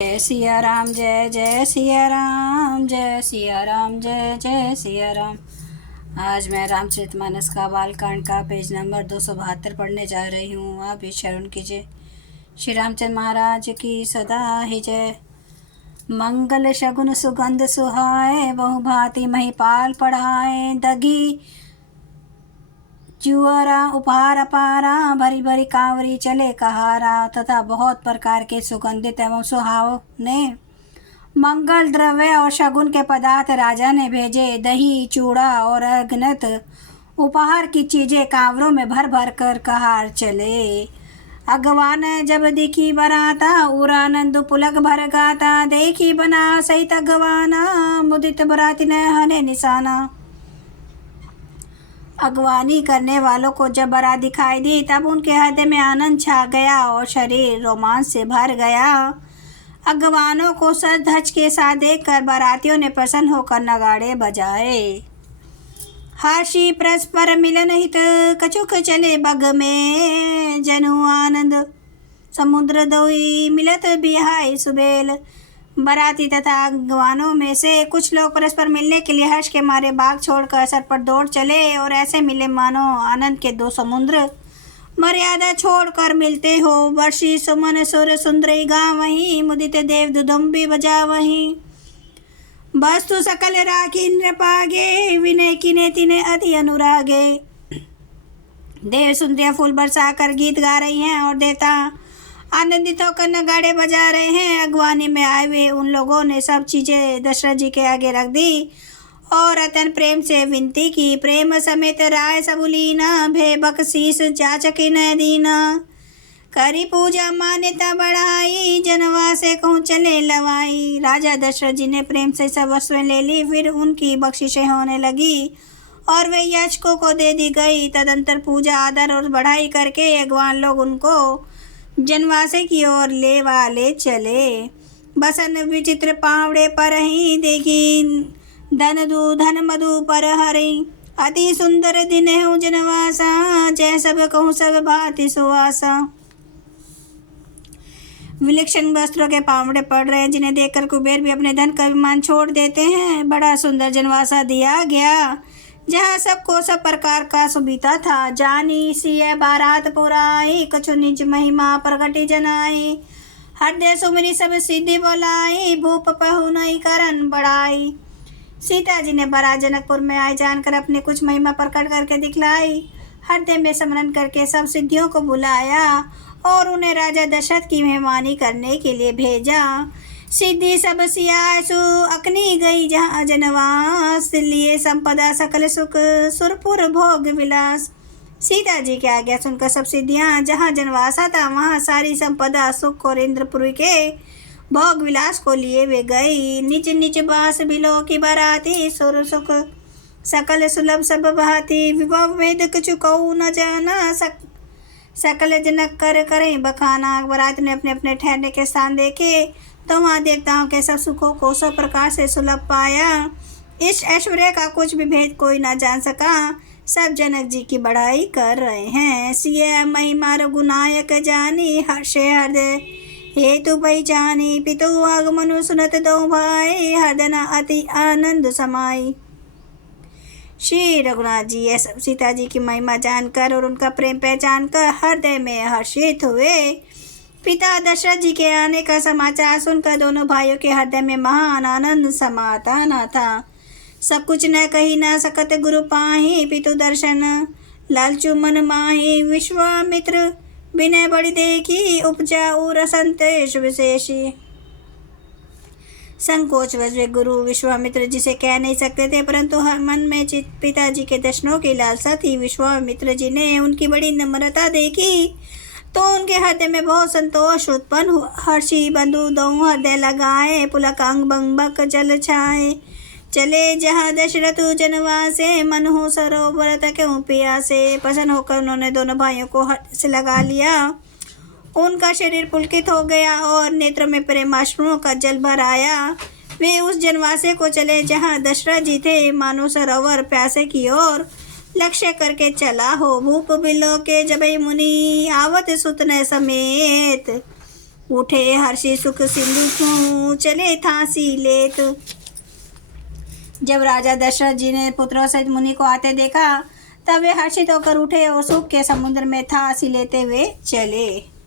जय सिया राम, जय जय सिया राम, जय सिया राम, जय जय सिया राम। आज मैं रामचरितमानस का बालकांड का पेज नंबर 272 पढ़ने जा रही हूँ। आप भी श्रवण कीजिए। श्री रामचंद्र महाराज की सदा ही जय। मंगल शगुन सुगंध सुहाए, बहु भांति महिपाल पढ़ाए। दगी जुअरा उपहार अपारा, भरी भरी कांवरी चले कहारा। तथा बहुत प्रकार के सुगंधित एवं सुहावने मंगल द्रव्य और शगुन के पदार्थ राजा ने भेजे। दही, चूड़ा और अगनत उपहार की चीजें कांवरों में भर भर कर कहार चले। अगवान जब दिखी बराता, उरानंद पुलक भर गाता। देखी बना सहित अगवाना, मुदित बराती न हने निशाना। अगवानी करने वालों को जब बारात दिखाई दी, तब उनके हृदय में आनंद छा गया और शरीर रोमांच से भर गया। अगवानों को सज धज के साथ देखकर बारातियों ने प्रसन्न होकर नगाड़े बजाए। हर्षी परस्पर मिलन हित, कछुक चले बग में। जनु आनंद समुद्र दोई, मिलत बिहाई सुबेल। बाराती तथा अगवानों में से कुछ लोग परस्पर मिलने के लिए हर्ष के मारे बाग छोड़कर सर पर दौड़ चले और ऐसे मिले मानो आनंद के दो समुद्र मर्यादा छोड़कर मिलते हो। वर्षी सुमन सुर सुंदरी गावहीं, मुदित देव दुदुम्बी बजावहीं। वस्तु सकल राखी नृपागे, विनय किने तिने अति अनुरागे। देव सुंदरियां फूल बरसा कर गीत गा रही हैं और देवता आनंदित होकर नगाड़े बजा रहे हैं। अगवानी में आए हुए उन लोगों ने सब चीजें दशरथ जी के आगे रख दी और अतन प्रेम से विनती की। प्रेम समेत राय सबुलीना, भे बख्शीस जाचकी न दीना। करी पूजा मान्यता बढ़ाई, जनवा से कहूँ चले लवाई। राजा दशरथ जी ने प्रेम से सब वस्तुएं ले ली, फिर उनकी बख्शिशें होने लगी और वे याचकों को दे दी गई। तदंतर पूजा आदर और बढ़ाई करके अगवान लोग उनको जनवासे की ओर ले वाले चले। बसन विचित्र पावड़े पर ही, देखी धन धन मधु पर हरि। अति सुंदर दिन है जनवासा, जय सब कहूँ सब भांति सुवासा। विलक्षण वस्त्रों के पावड़े पड़ रहे हैं, जिन्हें देखकर कुबेर भी अपने धन का अभिमान छोड़ देते हैं। बड़ा सुंदर जनवासा दिया गया, जहाँ सबको सब प्रकार का सुविधा था। जानी सिय बारात पुराई, कछु निज महिमा प्रगति जनाई। हृदय सुमरी सब सिद्धि बोलाई, भूप पहु नई करन बढ़ाई। सीता जी ने बारात जनकपुर में आए जानकर अपने कुछ महिमा प्रकट करके दिखलाई। हृदय में स्मरण करके सब सिद्धियों को बुलाया और उन्हें राजा दशरथ की मेहमानी करने के लिए भेजा। सिद्धि सब सियासु अकनी गई, जहाँ जनवास लिए संपदा सकल सुख, सुरपुर भोग विलास। सीता जी के आज्ञा सुनकर सब सिद्धियाँ जहाँ जनवासा था, वहाँ सारी संपदा सुख और इंद्रपुरी के भोग विलास को लिए वे गई। निज निज बास बिलो की बाराती, सुर सुख सकल सुलभ सब भांति। विभव वेद कछु कहु न जाना, सकल जनक कर करें बखाना। बारात ने अपने अपने ठहरने के स्थान देखे तो वहाँ देवताओं के सब सुखों को सब प्रकार से सुलभ पाया। इस ऐश्वर्य का कुछ भी भेद कोई ना जान सका। सब जनक जी की बढ़ाई कर रहे हैं। सिय महिमा रघुनायक जानी, हर्षे हृदय हेतु पहचानी। पितु आगमनु सुनत दो भाई, हृदय न अति आनंद समाई। श्री रघुनाथ जी ये सब सीता जी की महिमा जानकर और उनका प्रेम पहचान कर हृदय में हर्षित हुए। पिता दशरथ जी के आने का समाचार सुनकर दोनों भाइयों के हृदय में महान आनंद समाता न था। सब कुछ न कही न सकत गुरु पाही, पितु दर्शन लालचु मन माही। विश्वामित्र विनय बड़ी देखी, उपजा उर संतोष विशेषी। संकोच वश वे गुरु विश्वामित्र जिसे कह नहीं सकते थे, परंतु हर मन में पिताजी के दर्शनों की लालसा थी। विश्वामित्र जी ने उनकी बड़ी नम्रता देखी तो उनके हृदय में बहुत संतोष उत्पन्न हुआ। हर्षी बंधु दो हृदय लगाए, पुलक अंग बंबक जल छाए। चले जहाँ दशरथ जनवासे, मन हो सरोवर तक पियासे। प्रसन्न होकर उन्होंने दोनों भाइयों को हृदय से लगा लिया। उनका शरीर पुलकित हो गया और नेत्रों में प्रेमाश्रुओं का जल भर आया। वे उस जनवासे को चले जहाँ दशरथ जी थे। मानो सरोवर प्यासे की ओर लक्ष्य करके चला हो। भूप बिलो के जबई मुनि, आवत सुत न समेत। उठे हर्षि सुख सिंधु क्यों चले थासी लेत। जब राजा दशरथ जी ने पुत्रों सहित मुनि को आते देखा तब वे हर्षित होकर उठे और सुख के समुद्र में थासी लेते हुए चले।